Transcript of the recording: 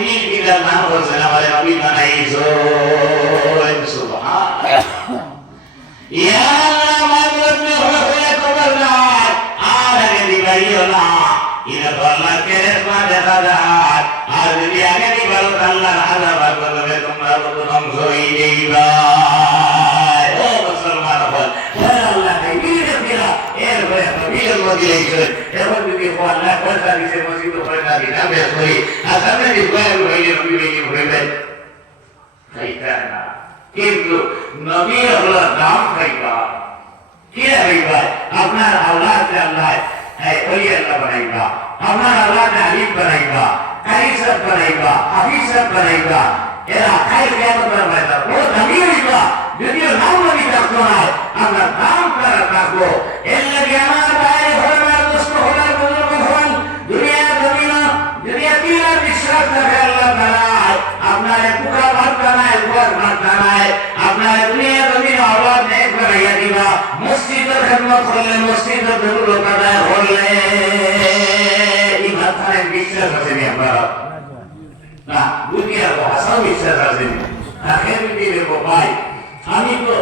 মিল কিতার নাম বলছেন আমার নবী বানাইছো সুবহান ইয়া মাদুদ মে হয়ে কবর না আর আগে দিবাইও না ইনা তো আল্লাহ কেরেশমা দেখা যায় আর যদি আগে দিবারো আল্লাহর আযাব করবে তোমরা কত ধ্বংস হয়ে যাইবা ও মুসলমান বল আল্লাহ দিনের দিলা এর ভয়ে বিয়ের মধ্যে গেছে এবার যদি আল্লাহ পয়সা দিতে মসজিদ পয়সা দিতে আমি করি আসলে দিবাই হয়ে হইবে খাইতা না কিন্তু নবী হলো নাম খাইবা কি খাইবা আপনার আওলাদ আল্লাহ ওই আল্লাহ বানাইবা আপনার আওলাদ আলিম বানাইবা কারিসব বানাইবা হাফিজব বানাইবা এরা খাইর কিয়ামত বানাইবা ও নবী হইবা যদিও নাম নবী রাখতো না আমরা নাম করে রাখবো এর লাগে আমার বাইরে হরমার দোস্ত হলার বুজুর্গ হন দুনিয়া জমিন দুনিয়া তিনার বিশ্বাস রাখে আল্লাহ তাআলা আপনার পুরা ভাত বানায় পুরা ভাত বানায় আপনার দুনিয়া জমিন আওলাদ নেক বানাইয়া দিবা মসজিদের খিদমত করলে মসজিদের দরুদ আদায় করলে ইমান তার বিশ্বাস আছে নি আপনারা না দুনিয়ার ভাষা বিশ্বাস আছে নি আখের দিনের ভাই আমি তো